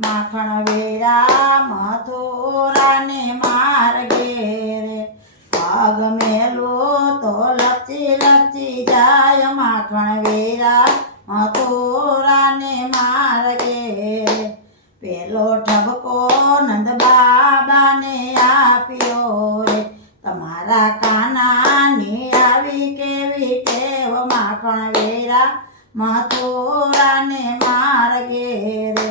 માખણ વેરા મથુરાને માર્ગે રે પગ મેલો તો લપસી લપસી જાય માખણ વેરા મથુરાને માર્ગે રે પેલો ઠપકો નંદ બાબાને આપ્યો રે તમારા કાનાની આવી કેવી ટેવ માખણ વેરા મથુરાને માર્ગે રે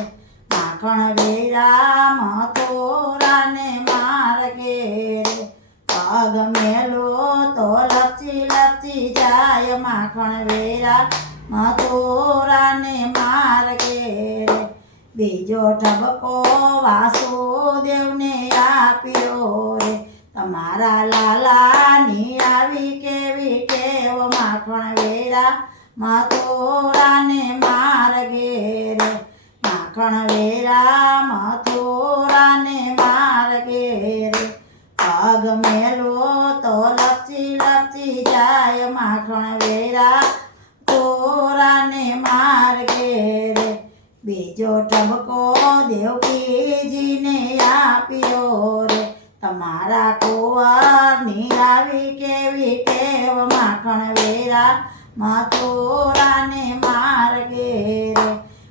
માખણ વેરા મથુરાને માર્ગે રે પગ મેલો તો લપસી લપસી જાય માખણ વેરા મથુરાને માર્ગે રે બીજો ઠપકો વાસુદેવને આપ્યો રે તમારા લાલાની આવી કેવી ટેવ માખણ વેરા મથુરાને માર્ગે રે માખણ વેરા મથુરાને માર્ગે રે પગ મેલો તો લપસી લપસી જાય માખણ વેરા મથુરાને માર્ગે રે બીજો ઠપકો દેવકીજીને આપ્યો રે તમારા કુંવરની આવી કેવી ટેવ માખણ વેરા મથુરાને માર્ગે રે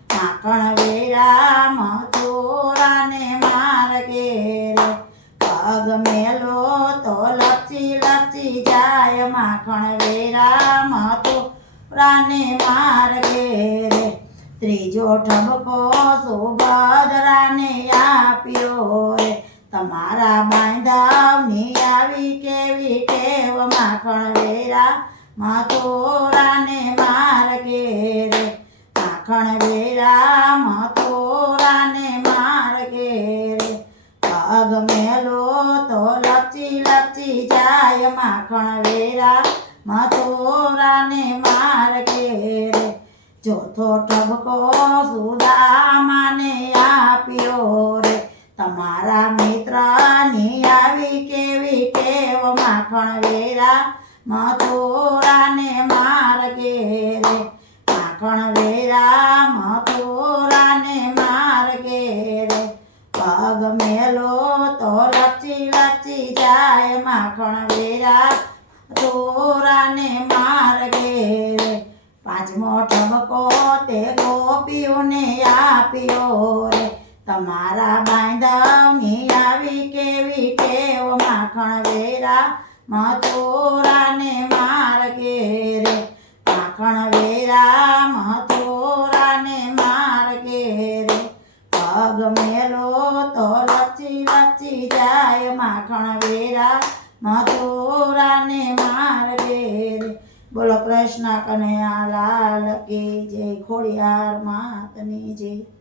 માખણ વેરા મથુરાને માર્ગે રે પગ મેલો તો લપસી લપસી જાય માખણ વેરા મથુરાને માર્ગે રે ત્રીજો ઠપકો સુભદ્રાને આપ્યો રે તમારા બાંધવની આવી કેવી ટેવ માખણ વેરા મથુરાને માર્ગે રે માખણ વેરા મથુરાને માર્ગે રે પગ મેલો તો લપસી લપસી જાય માખણ વેરા મથુરાને માર્ગે રે ચોથો ઠપકો સુદામાને આપ્યો રે તમારા મિત્રની આવી કેવી ટેવ માખણ વેરા મથુરાને માર્ગે રે માખણ વેરા મથુરાને માર્ગે રે પગ મેલો તો લપસી લપસી જાય માખણ વેરા મથુરાને માર્ગે રે પાંચમો ઠપકો તે ગોપીઓને આપ્યો રે તમારા બાંધવની આવી કેવી ટેવ માખણ વેરા મથુરાને માર્ગે રે માખણ વેરા મથુરાને માર્ગે રે પગ મેલો તો લપસી લપસી જાય માખણ વેરા મથુરાને માર્ગે રે બોલો કૃષ્ણ કનૈયા લાલ કી જય ખોડિયાર માતની જય।